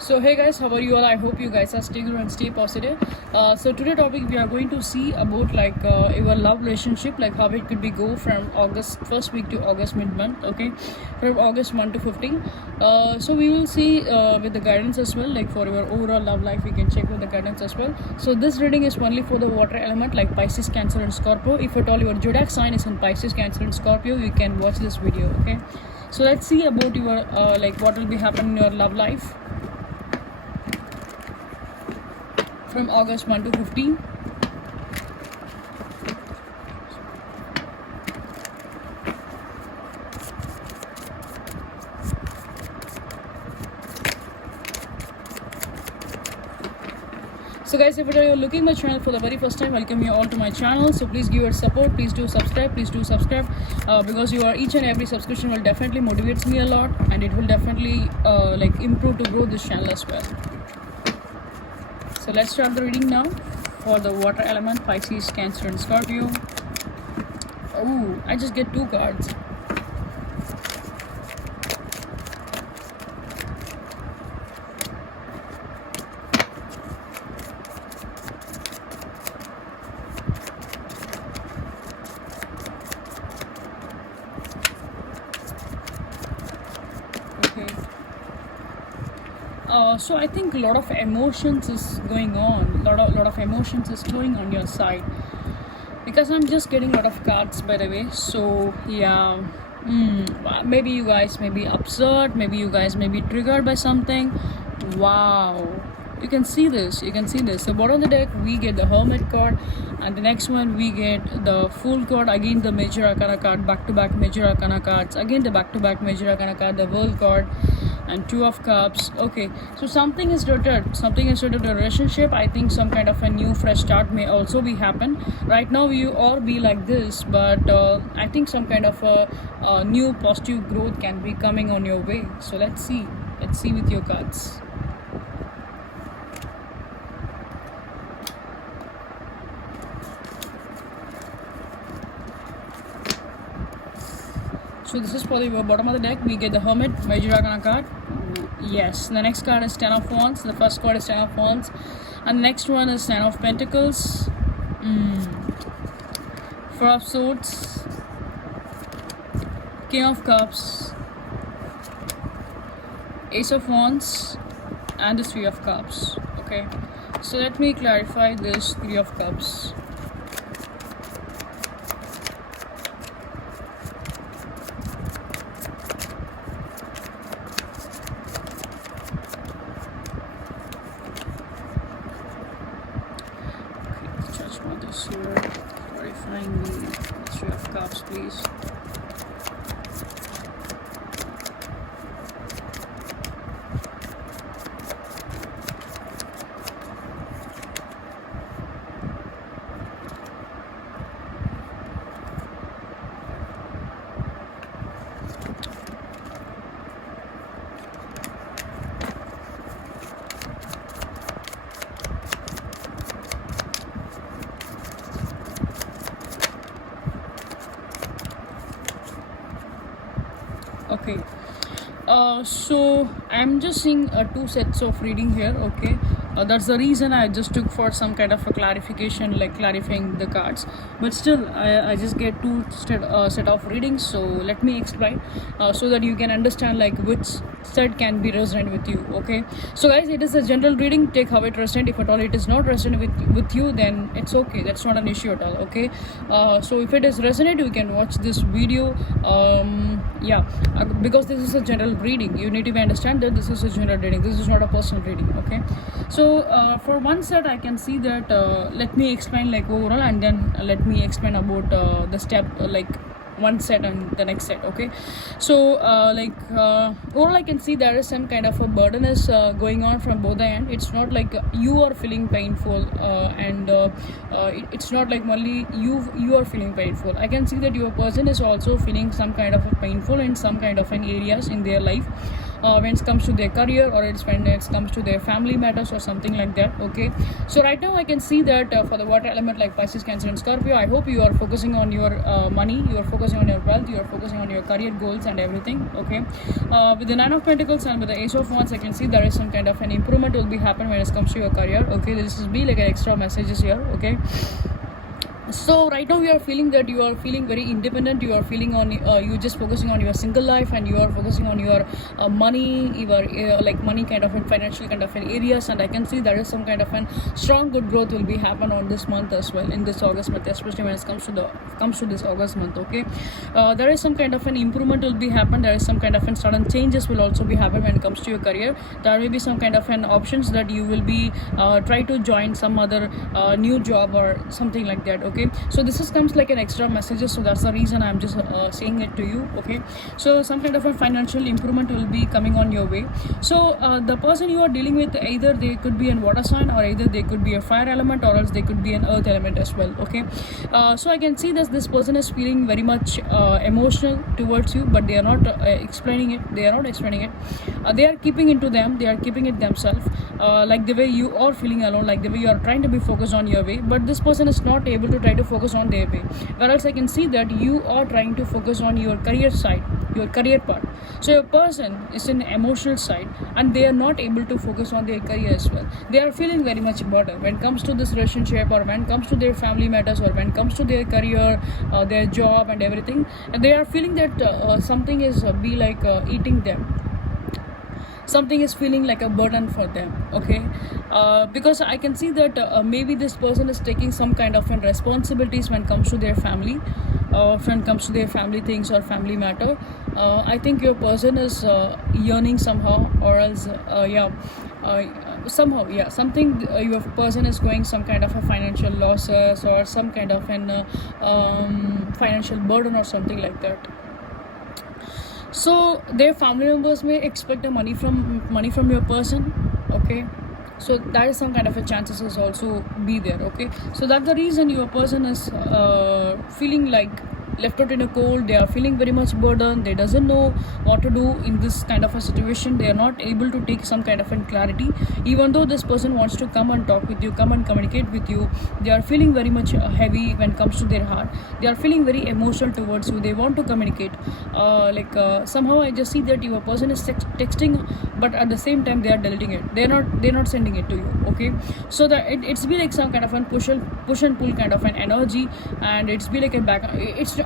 So hey guys, how are you all? I hope you guys are staying and stay positive. So today topic we are going to see about your love relationship, like how it could be go from August first week to August mid month. Okay, from August 1 to 15. So we will see with the guidance as well, like for your overall love life, we can check with the guidance as well. So this reading is only for the water element, like Pisces, Cancer, and Scorpio. If at all your zodiac sign is in Pisces, Cancer, and Scorpio, you can watch this video. Okay, so let's see about your what will be happening in your love life from August 1 to 15. So guys, if you're looking my channel for the very first time, welcome you all to my channel. So please give your support, please do subscribe, because you are each and every subscription will definitely motivates me a lot, and it will definitely improve to grow this channel as well. So let's start the reading now for the water element, Pisces, Cancer, and Scorpio. Oh, I just get two cards. Okay. So I think a lot of emotions is going on. Lot of emotions is flowing on your side, because I'm just getting a lot of cards, by the way. So yeah, maybe you guys may be upset, maybe you guys may be triggered by something. Wow, you can see this. So bottom of the deck we get the Hermit card, and the next one we get the Fool card. Again the Major Arcana card, back to back Major Arcana cards. Again the back to back Major Arcana card, the World card, and Two of Cups. Okay, so something is rooted to relationship. I think some kind of a new fresh start may also be happen. Right now you all be like this, but I think some kind of a new positive growth can be coming on your way. So let's see with your cards. So this is for the bottom of the deck. We get the Hermit, Major Arcana card. Yes. The next card is Ten of Wands. The first card is Ten of Wands, and the next one is Ten of Pentacles. Four of Swords, King of Cups, Ace of Wands, and the Three of Cups. Okay. So let me clarify this Three of Cups. Here, clarifying the Three of Cups, please. Okay, so I'm just seeing two sets of reading here. Okay, that's the reason I just took for some kind of a clarification, like clarifying the cards. But still I just get two set of readings. So let me explain so that you can understand like which set can be resonant with you. Okay, so guys, it is a general reading. Take how it resonates. If at all it is not resonant with you, then it's okay, that's not an issue at all. Okay, so if it is resonant, you can watch this video. Because this is a general reading, you need to understand that this is a general reading, this is not a personal reading. Okay, so for one set I can see that let me explain like overall, and then let me explain about the step like one set and the next set. Okay, so overall I can see there is some kind of a burden is going on from both the end. It's not like you are feeling painful, it's not like only you are feeling painful. I can see that your person is also feeling some kind of a painful in some kind of an areas in their life. when it comes to their career, or it's when it comes to their family matters or something like that. Okay, so right now I can see that for the water element like Pisces, Cancer and Scorpio, I hope you are focusing on your money, you are focusing on your wealth, you are focusing on your career goals and everything. Okay, with the Nine of Pentacles and with the Ace of Wands, I can see there is some kind of an improvement will be happen when it comes to your career. Okay, this is be like an extra messages here. Okay, so right now you are feeling that you are feeling very independent, you are feeling on you just focusing on your single life, and you are focusing on your money, your like money kind of and financial kind of an areas, and I can see there is some kind of an strong good growth will be happen on this month as well, in this August month, especially when it comes to this August month. Okay, there is some kind of an improvement will be happen, there is some kind of an sudden changes will also be happen when it comes to your career. There will be some kind of an options that you will be try to join some other new job or something like that. Okay, so this is comes like an extra messages, so that's the reason I'm just saying it to you. Okay, so some kind of a financial improvement will be coming on your way. So the person you are dealing with, either they could be an water sign, or either they could be a fire element, or else they could be an earth element as well. Okay, so I can see that this person is feeling very much emotional towards you, but they are not explaining it, they are not explaining it, they are keeping into them, they are keeping it themselves, like the way you are feeling alone, like the way you are trying to be focused on your way, but this person is not able to try to focus on their way. Whereas I can see that you are trying to focus on your career side, your career part. So your person is in the emotional side, and they are not able to focus on their career as well. They are feeling very much burdened when it comes to this relationship, or when it comes to their family matters, or when it comes to their career, their job and everything, and they are feeling that something is be like eating them, something is feeling like a burden for them. Okay, because I can see that maybe this person is taking some kind of responsibilities when it comes to their family, when it comes to their family things or family matter. I think your person is yearning somehow, or else somehow, yeah, something your person is going some kind of a financial losses, or some kind of an financial burden or something like that. So their family members may expect the money from your person. Okay, so that is some kind of a chances is also be there. Okay, so that's the reason your person is feeling like left out in a cold, they are feeling very much burdened, they doesn't know what to do in this kind of a situation, they are not able to take some kind of a clarity. Even though this person wants to come and talk with you, come and communicate with you, they are feeling very much heavy when it comes to their heart, they are feeling very emotional towards you, they want to communicate, somehow I just see that your person is texting, but at the same time they are deleting it, they're not sending it to you. Okay, so that it's be like some kind of a push and pull kind of an energy, and it's be like a back,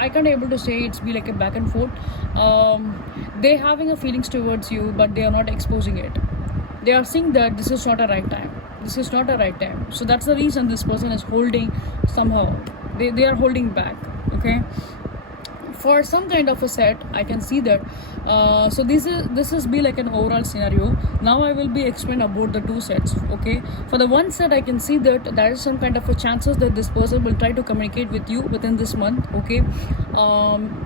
I can't able to say it's be like a back and forth. They having a feelings towards you, but they are not exposing it, they are saying that this is not a right time, this is not a right time. So that's the reason this person is holding somehow, they are holding back. Okay, for some kind of a set I can see that so this is be like an overall scenario. Now I will be explain about the two sets. Okay, for the one set I can see that there is some kind of a chances that this person will try to communicate with you within this month. Okay,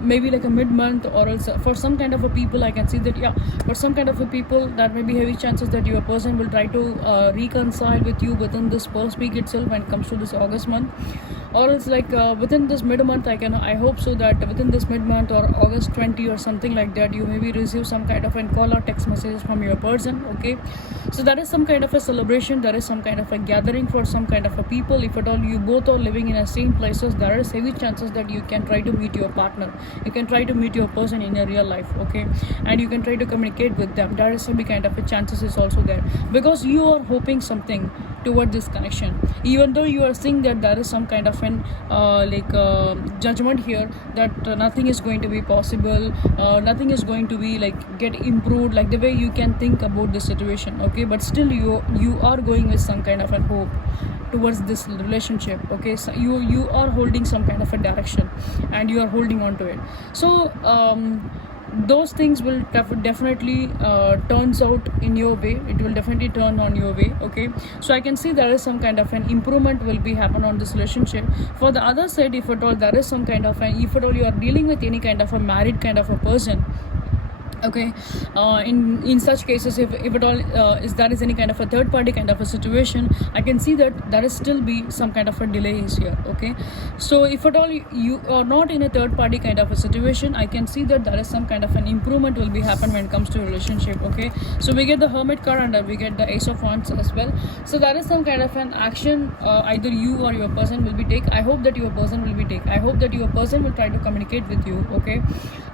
maybe like a mid-month, or else for some kind of a people I can see that, yeah, for some kind of a people that may be heavy chances that your person will try to reconcile with you within this first week itself when it comes to this August month, or else like within this mid-month I hope so that within this mid-month or August 20 or something like that, you maybe receive some kind of a call or text messages from your person. Okay, so that is some kind of a celebration, there is some kind of a gathering for some kind of a people. If at all you both are living in the same places, there is heavy chances that you can try to meet your partner, you can try to meet your person in your real life. Okay, and you can try to communicate with them, there is some kind of a chances is also there, because you are hoping something toward this connection, even though you are seeing that there is some kind of an judgment here, that nothing is going to be possible, nothing is going to be like get improved like the way you can think about the situation. Okay, but still you are going with some kind of a hope towards this relationship. Okay, so you are holding some kind of a direction, and you are holding on to it. So those things will definitely turns out in your way, it will definitely turn on your way. Okay, so I can see there is some kind of an improvement will be happen on this relationship. For the other side, if at all there is some kind of an, if at all you are dealing with any kind of a married kind of a person, Okay, in such cases, if at all is there is any kind of a third party kind of a situation, I can see that there is still be some kind of a delay is here. Okay, so if at all you are not in a third party kind of a situation, I can see that there is some kind of an improvement will be happen when it comes to relationship. Okay, so we get the Hermit card and we get the Ace of Wands as well. So there is some kind of an action either you or your person will be take. I hope that your person will be take. I hope that your person will try to communicate with you. Okay,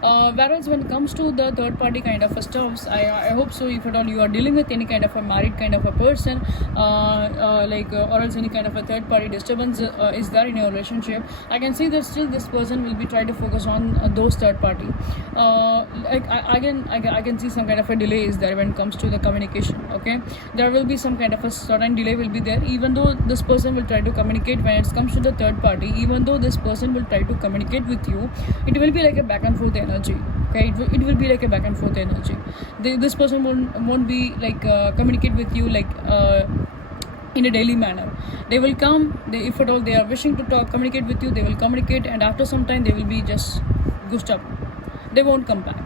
whereas when it comes to the third party kind of a stuffs, I hope so. If at all you are dealing with any kind of a married kind of a person, or else any kind of a third party disturbance is there in your relationship, I can see that still this person will be trying to focus on those third party. I can see some kind of a delay is there when it comes to the communication. Okay, there will be some kind of a sudden delay will be there, even though this person will try to communicate when it comes to the third party. Even though this person will try to communicate with you, it will be like a back and forth energy. Okay, it will be like a back and forth energy. This person won't be like communicate with you like in a daily manner. They will come, if at all they are wishing to talk communicate with you, they will communicate, and after some time they will be just ghost up. They won't come back.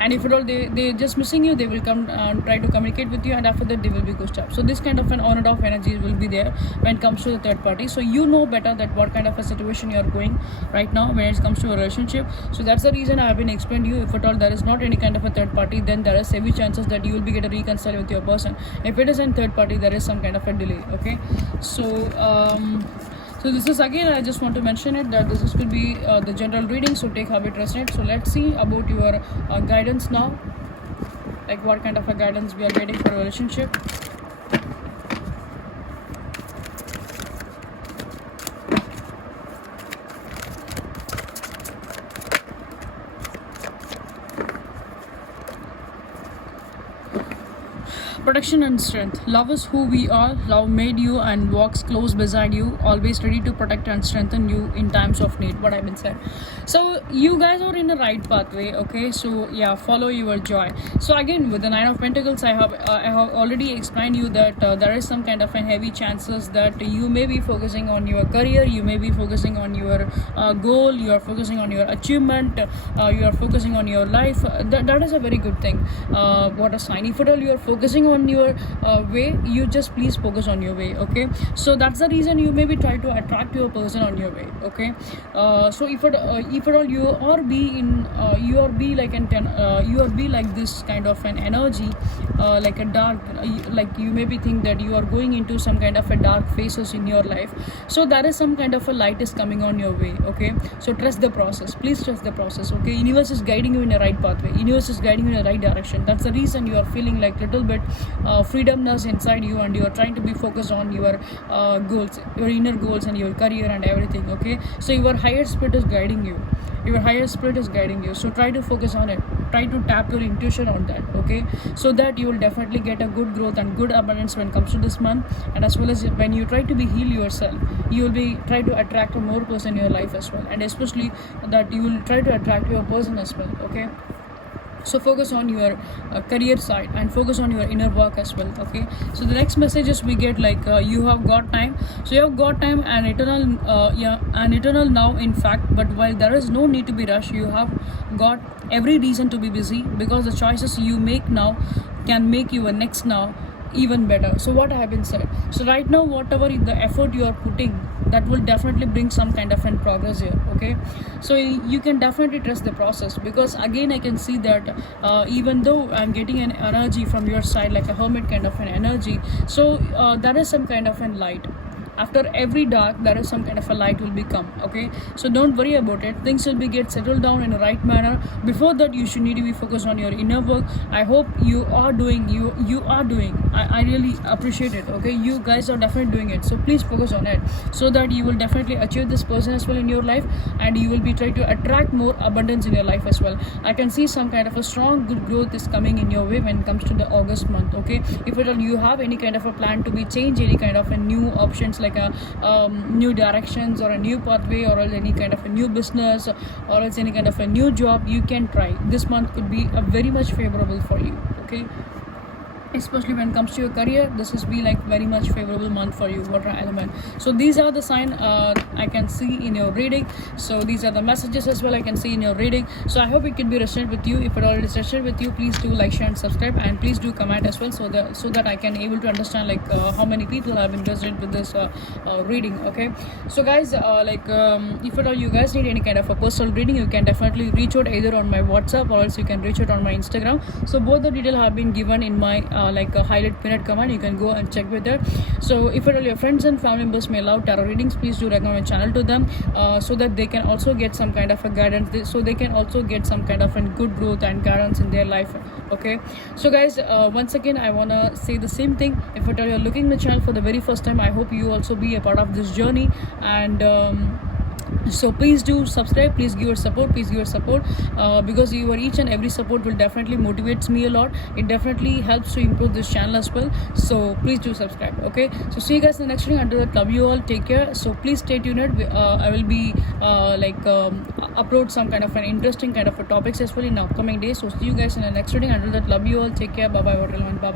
And if at all they just missing you, they will come try to communicate with you, and after that they will be ghost up. So this kind of an on and off energy will be there when it comes to the third party. So you know better that what kind of a situation you are going right now when it comes to a relationship. So that's the reason I have been explained to you. If at all there is not any kind of a third party, then there is heavy chances that you will be get a reconcile with your person. If it is in third party, there is some kind of a delay. Okay, so this is again, I just want to mention it that this could be the general reading, so take how it resonates. So let's see about your guidance now, like what kind of a guidance we are getting for a relationship. Protection and strength. Love is who we are. Love made you and walks close beside you, always ready to protect and strengthen you in times of need. What I've been said. So you guys are in the right pathway. Okay, so yeah, follow your joy. So again, with the Nine of Pentacles, I have already explained you that there is some kind of a heavy chances that you may be focusing on your career, you may be focusing on your goal, you are focusing on your achievement, you are focusing on your life. That is a very good thing. What a sign. If at all you are focusing on your way, you just please focus on your way. Okay, so that's the reason you maybe try to attract your person on your way. Okay, so if at all you are be in you are be like you are be like this kind of an energy, like a dark, like you maybe think that you are going into some kind of a dark phases in your life. So there is some kind of a light is coming on your way. Okay, so trust the process. Please trust the process. Okay, universe is guiding you in the right pathway. Universe is guiding you in the right direction. That's the reason you are feeling like little bit freedomness inside you, and you are trying to be focused on your goals, your inner goals, and your career and everything. Okay, so your higher spirit is guiding you. Your higher spirit is guiding you. So try to focus on it. Try to tap your intuition on that. Okay, so that you will definitely get a good growth and good abundance when it comes to this month. And as well as when you try to be heal yourself, you will be try to attract a more person in your life as well, and especially that you will try to attract your person as well. Okay, so focus on your career side and focus on your inner work as well. Okay, so the next messages we get like you have got time. So you have got time and eternal now in fact, but while there is no need to be rushed, you have got every reason to be busy, because the choices you make now can make your next now even better. So what I have been said, so right now whatever the effort you are putting, that will definitely bring some kind of an progress here. Okay, so you can definitely trust the process, because again I can see that even though I'm getting an energy from your side like a hermit kind of an energy, so there is some kind of an light. After every dark, there is some kind of a light will become. Okay, so don't worry about it. Things will be get settled down in the right manner. Before that, you should need to be focused on your inner work. I hope you are doing. You are doing. I really appreciate it. Okay, you guys are definitely doing it. So please focus on it, so that you will definitely achieve this person as well in your life, and you will be trying to attract more abundance in your life as well. I can see some kind of a strong good growth is coming in your way when it comes to the August month. Okay, if at all you have any kind of a plan to be change any kind of a new options like a new directions or a new pathway, or else any kind of a new business, or else any kind of a new job, you can try. This month could be a very much favorable for you. Okay, especially when it comes to your career. This is be like very much favorable month for you, water element. So these are the sign I can see in your reading. So these are the messages as well I can see in your reading. So I hope it can be resonated with you. If it already resonated with you, please do like, share and subscribe, and please do comment as well, so that I can able to understand like how many people have been resonated with this reading. Okay, so guys, if at all you guys need any kind of a personal reading, you can definitely reach out either on my WhatsApp, or else you can reach out on my Instagram. So both the details have been given in my highlight pinned comment. You can go and check with that. So if at all your friends and family members may love tarot readings, please do recommend my channel to them, so that they can also get some kind of a guidance, so they can also get some kind of a good growth and guidance in their life. Okay, so guys, once again I want to say the same thing. If at all you're looking at the channel for the very first time, I hope you also be a part of this journey. And so please do subscribe, please give your support, because your each and every support will definitely motivates me a lot. It definitely helps to improve this channel as well. So please do subscribe. Okay, so see you guys in the next video. Until that, love you all, take care. So please stay tuned. I will be upload some kind of an interesting kind of a topics as well in upcoming days. So see you guys in the next video. Until that, love you all, take care, bye bye, bye bye.